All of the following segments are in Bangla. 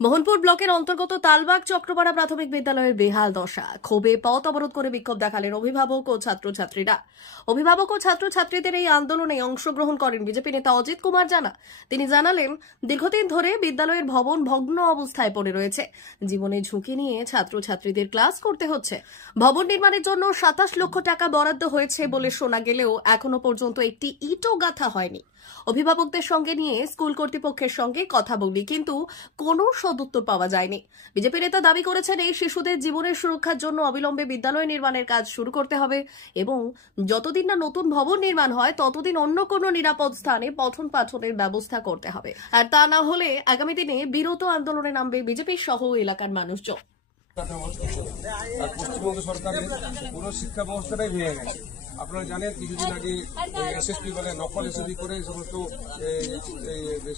মোহনপুর ব্লকের অন্তর্গত তালবাগ চক্রপাড়া প্রাথমিক বিদ্যালয়ের বেহাল দশা। ক্ষোভে পথ অবরোধ করে বিক্ষোভ দেখালেন অভিভাবক ও ছাত্রছাত্রীরা। অভিভাবক ও ছাত্রছাত্রীদের এই আন্দোলনে অংশগ্রহণ করেন বিজেপি নেতা অজিত কুমার জানা। তিনি জানালেন, দীর্ঘদিন ধরে বিদ্যালয়ের ভবন ভগ্ন অবস্থায় পড়ে রয়েছে। জীবনে ঝুঁকি নিয়ে ছাত্রছাত্রীদের ক্লাস করতে হচ্ছে। ভবন নির্মাণের জন্য 27 লক্ষ টাকা বরাদ্দ হয়েছে বলে শোনা গেলেও এখনো পর্যন্ত একটি ইটও গাঁথা হয়নি। অভিভাবকদের সঙ্গে নিয়ে স্কুল কর্তৃপক্ষের সঙ্গে কথা বলি, কিন্তু কোনো সদুত্তর পাওয়া যায়নি। বিজেপি নেতা দাবি করেছেন, এই শিশুদের জীবনের সুরক্ষার জন্য অবিলম্বে বিদ্যালয় নির্মাণের কাজ শুরু করতে হবে এবং যতদিন না নতুন ভবন নির্মাণ হয় ততদিন অন্য কোনো নিরাপদ স্থানে পঠন পাঠনের ব্যবস্থা করতে হবে। আর তা না হলে আগামী দিনে বিরত আন্দোলনে নামবে বিজেপি সহ এলাকার মানুষজন। পশ্চিমবঙ্গ সরকারের পুরো শিক্ষা ব্যবস্থাটাই ভেঙে গেছে। আপনারা জানেন, কিছুদিন আগে এসএসপি বলে নকল এসএসপি করে সমস্ত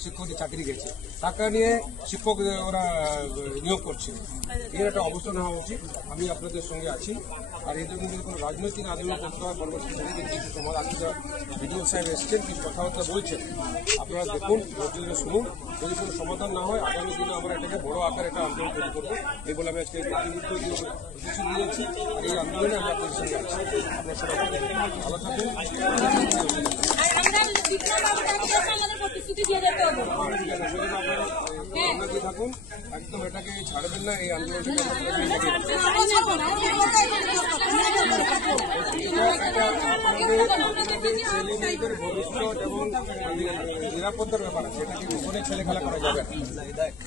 শিক্ষকদের চাকরি গেছে, টাকা নিয়ে শিক্ষক ওরা নিয়োগ করছিল। এর একটা অবস্থা না হওয়া উচিত। আমি আপনাদের সঙ্গে আছি। আর এই জন্য কোনো রাজনৈতিক আন্দোলন করতে হয় পরবর্তী সময়ে কিছু সমাজ আজকে বিডিও সাহেব এসছেন, কিছু কথাবার্তা বলছেন, আপনারা দেখুন, ধৈর্য শুনুন। যদি কোনো সমাধান না হয় আগামী দিনে আমরা এটাকে বড় আকারে একটা আন্দোলন তৈরি করবো। এই বলে আমি আজকে ব্যক্তিগত প্রতিশ্রুতি দিয়েছি। আর এই আন্দোলনে আমরা আপনাদের সঙ্গে আছি। আপনার সবাই ভালো থাকুন। থাকুন, একদম এটাকে ছাড়বেন না। এই আন্দোলনটা ছেলে মেয়েদের ভবিষ্যৎ এবং নিরাপত্তার ব্যাপার আছে। এটা কিন্তু কোনো ছেলে খেলা করা যাবে,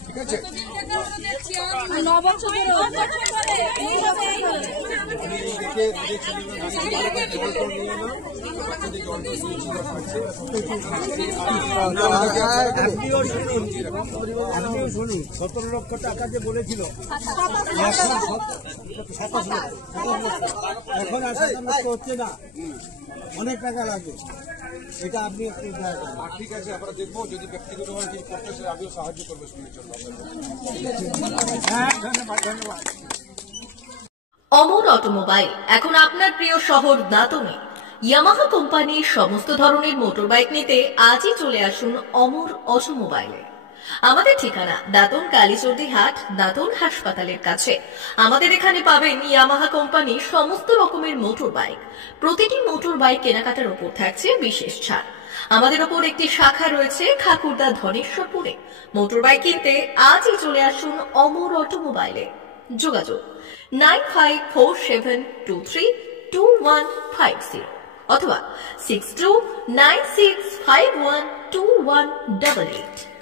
ঠিক আছে? শুনুন, 17 লক্ষ টাকা যে বলেছিল, এখন 27 লক্ষ হচ্ছে না, অনেক টাকা লাগবে। এটা আপনি ঠিক আছে, আমরা দেখবো। যদি ব্যক্তিগতভাবে কিছু করতে চাই আমিও সাহায্য করবো স্কুলের জন্য। ধন্যবাদ ধন্যবাদ। অমর অটোমোবাইল এখন আপনার প্রিয় শহর দাঁতনে। ইয়ামাহা কোম্পানির সমস্ত ধরনের মোটর বাইক নিতে আজই চলে আসুন অমর অটোমোবাইলে। আমাদের ঠিকানা দাঁতন কালীচর্দি হাট, দাঁতন হাসপাতালের কাছে। আমাদের এখানে পাবেন ইয়ামাহা কোম্পানির সমস্ত রকমের মোটর বাইক। প্রতিটি মোটর বাইক কেনাকাটার উপর থাকছে বিশেষ ছাড়। আমাদের ওপর একটি শাখা রয়েছে খাকুরদা ধনেশ্বরপুরে। মোটর বাইক কিনতে আজই চলে আসুন অমর অটোমোবাইলে। যোগাযোগ 9547232150 অথবা 6296512188।